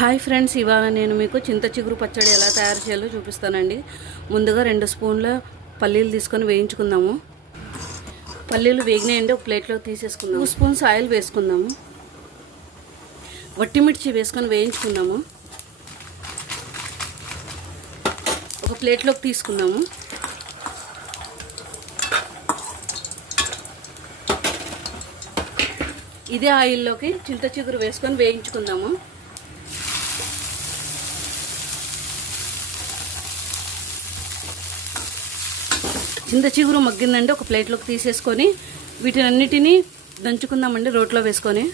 Hi friends ఇవాళ నేను మీకు చింత చిగురు పచ్చడి ఎలా తయారు చేయాలో చూపిస్తానండి. ముందుగా రెండు స్పూన్ల పల్లీలు తీసుకొని వేయించుకుందాము. పల్లీలు వేగినాయండి ఒక ప్లేట్లో తీసేసుకుందాము. టూ స్పూన్స్ ఆయిల్ వేసుకుందాము. వట్టిమిర్చి వేసుకొని వేయించుకుందాము. ఒక ప్లేట్లోకి తీసుకుందాము. ఇదే ఆయిల్లోకి చింత చిగురు వేసుకొని వేయించుకుందాము. చింత చిగురు మగ్గిందంటే ఒక ప్లేట్లోకి తీసేసుకొని వీటినన్నిటినీ దంచుకుందామండి రోట్లో వేసుకొని.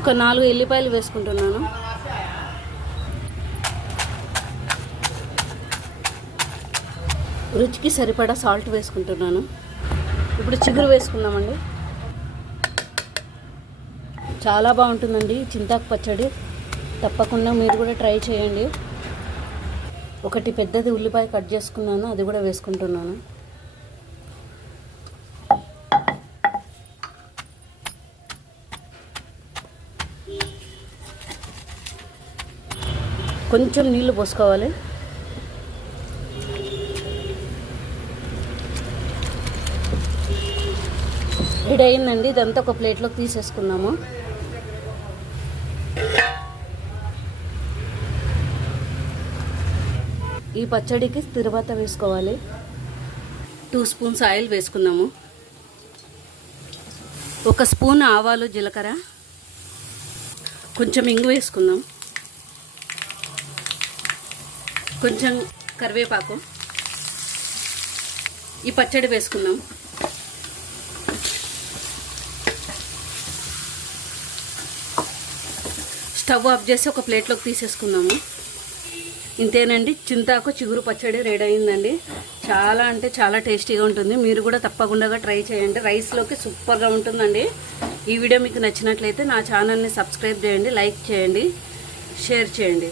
ఒక నాలుగు ఎల్లిపాయలు వేసుకుంటున్నాను. రుచికి సరిపడా సాల్ట్ వేసుకుంటున్నాను. ఇప్పుడు చిగురు వేసుకుందామండి. చాలా బాగుంటుందండి చింతాకు పచ్చడి. తప్పకుండా మీరు కూడా ట్రై చేయండి. ఒకటి పెద్దది ఉల్లిపాయ కట్ చేసుకున్నాను అది కూడా వేసుకుంటున్నాను. కొంచెం నీళ్ళు పోసుకోవాలి. రెడీ అయిందండి ఇదంతా ఒక ప్లేట్లోకి తీసేసుకున్నాము. ఈ పచ్చడికి తిరువాత వేసుకోవాలి. టూ స్పూన్స్ ఆయిల్ వేసుకున్నాము ఒక స్పూన్ ఆవాలు జీలకర్ర. కొంచెం ఇంగు వేసుకుందాం. కొంచెం కరివేపాకు. ఈ పచ్చడి వేసుకుందాం. స్టవ్ ఆఫ్ చేసి ఒక ప్లేట్లోకి తీసేసుకుందాము. ఇంతేనండి చింతాకు చిగురు పచ్చడి రెడీ అయిందండి. చాలా అంటే చాలా టేస్టీగా ఉంటుంది. మీరు కూడా తప్పకుండా ట్రై చేయండి. రైస్లోకి సూపర్గా ఉంటుందండి. ఈ వీడియో మీకు నచ్చినట్లయితే నా ఛానల్ని సబ్స్క్రైబ్ చేయండి లైక్ చేయండి షేర్ చేయండి.